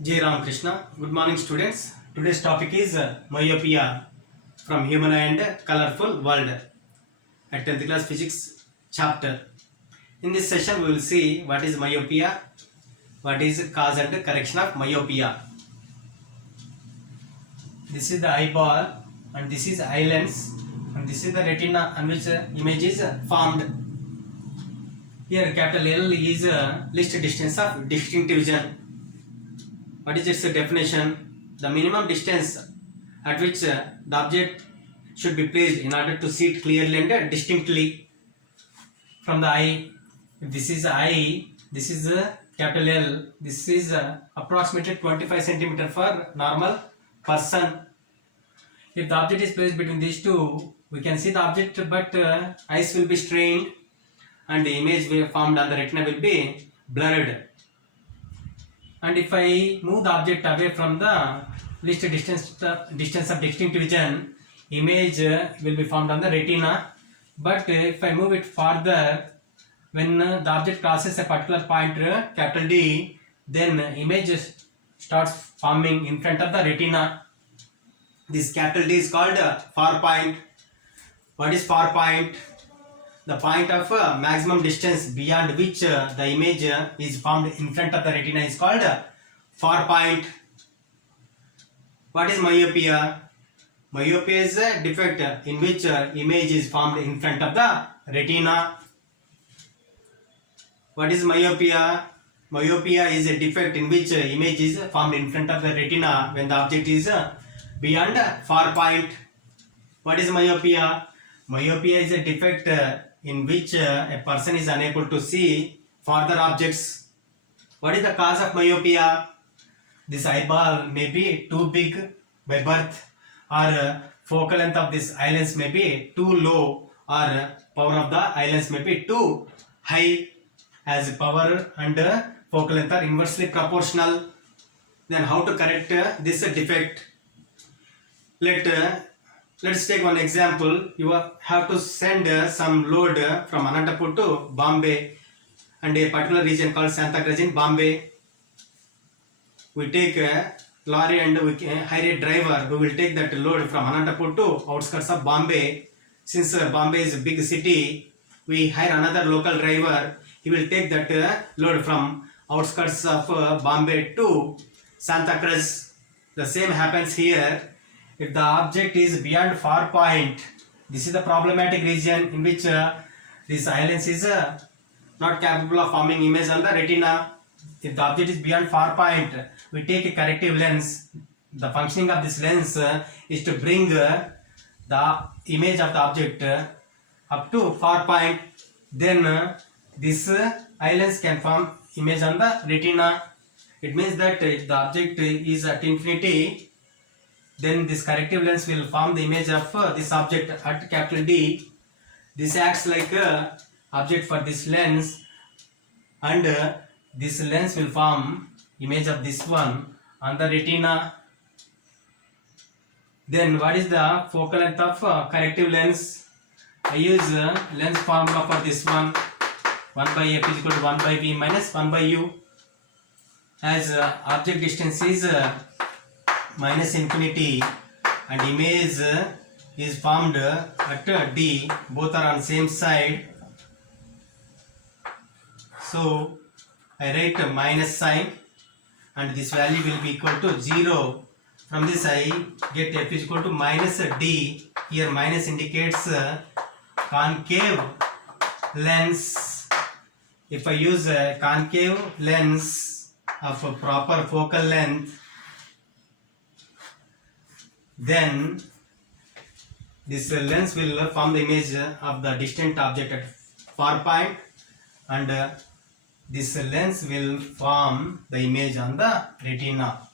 Jai Ram Krishna. Good morning, students. Today's topic is myopia from human eye and colorful world at 10th class physics chapter. In this session, we will see what is myopia, what is cause and correction of myopia. This is the eyeball and this is eye lens and this is the retina on which image is formed. Here capital L is least distance of distinct vision. What is its definition? The minimum distance at which the object should be placed in order to see it clearly and distinctly from the eye. If this is eye, this is capital L, this is approximately 25 centimeter for normal person. If the object is placed between these two, we can see the object, but eyes will be strained and the image formed on the retina will be blurred. And if I move the object away from the least distance of distinct vision, image will be formed on the retina. But if I move it further, when the object crosses a particular point, capital D, then image starts forming in front of the retina. This capital D is called far point. What is far point? The point of maximum distance beyond which the image is formed in front of the retina is called far point. What is myopia? Myopia is a defect in which image is formed in front of the retina. What is myopia? Myopia is a defect in which image is formed in front of the retina when the object is beyond far point. What is myopia? Myopia is a defect in which a person is unable to see further objects. What is the cause of myopia? This eyeball may be too big by birth, or focal length of this eye lens may be too low, or power of the eye lens may be too high, as power and focal length are inversely proportional. Then how to correct this defect? Let's take one example. You have to send some load from Anantapur to Bombay and a particular region called Santacruz in Bombay. We take a lorry and we hire a driver who will take that load from Anantapur to outskirts of Bombay. Since Bombay is a big city, we hire another local driver. He will take that load from outskirts of Bombay to Santacruz. The same happens here. If the object is beyond far point, this is the problematic region in which this eye lens is not capable of forming image on the retina. If the object is beyond far point, we take a corrective lens. The functioning of this lens is to bring the image of the object up to far point. Then this eye lens can form image on the retina. It means that if the object is at infinity, then this corrective lens will form the image of this object at capital D. This acts like a object for this lens, and this lens will form image of this one on the retina. Then what is the focal length of corrective lens? I use lens formula for this one. 1 by f is equal to 1 by v minus 1 by u. As object distance is minus infinity and image is formed at D, both are on same side, so I write a minus sign and this value will be equal to 0. From this I get f is equal to minus D. Here minus indicates concave lens. If I use a concave lens of a proper focal length, then this lens will form the image of the distant object at far point, and this lens will form the image on the retina.